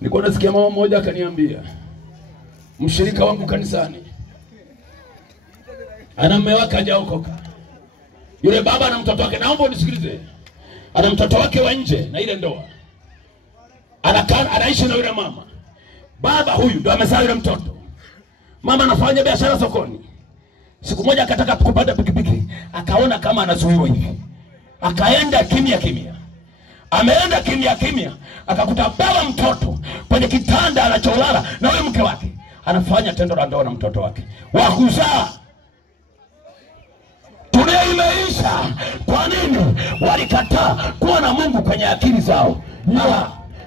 Nilikuwa nasikia mama mmoja akaniambia, mshirika wangu kanisani ana mume wake hajaokoka. Yule baba na mtoto wake, naomba unisikilize. Ana mtoto wake wa nje na ile ndoa. Anaishi na yule mama. Baba huyu ndo amezaa yule mtoto. Mama anafanya biashara sokoni. Siku moja akataka kupanda pikipiki, akaona kama anazuiwa hivi. Akaenda kimya kimya. Ameenda kimya kimya, akakuta baba mtoto kwenye kitanda anacholala na yule mke wake anafanya tendo la ndoa na mtoto wake wa kuzaa. Dunia imeisha. Kwa nini? Walikataa kuwa na Mungu kwenye akili zao.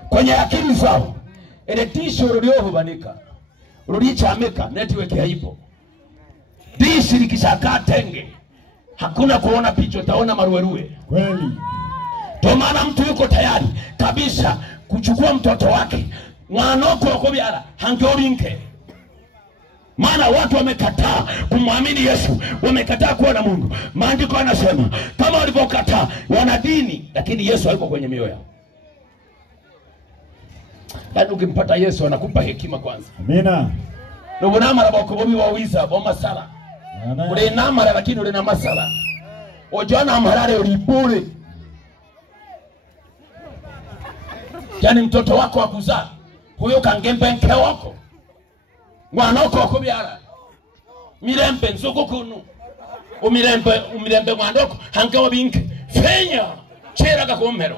Kwenye akili zao. Ile tisho ulioho banika. Ulichameka network haipo. Dishi likishakaa tenge, hakuna kuona picha, utaona maruerue. Kweli. Ndio maana mtu yuko tayari kabisa kuchukua mtoto wake mwanoko kubyara hangorinke. Maana watu wamekataa kumwamini Yesu, wamekataa kuwa na Mungu. Maandiko yanasema kama walivyokataa wana dini, lakini Yesu hayuko kwenye mioyo yao. Yaani ukimpata Yesu anakupa hekima kwanza. Amina. Ndio namara bakobobi wawiza bo masala. Ule namara lakini ule na masala. Ojana amarare ulipure. Yaani mtoto wako akuzaa, huyo kangembe nke wako. Mwana wako kubyara. Mirembe nzuko kunu. Umirembe mwana wako hangawa binke. Fenya chera gakomero.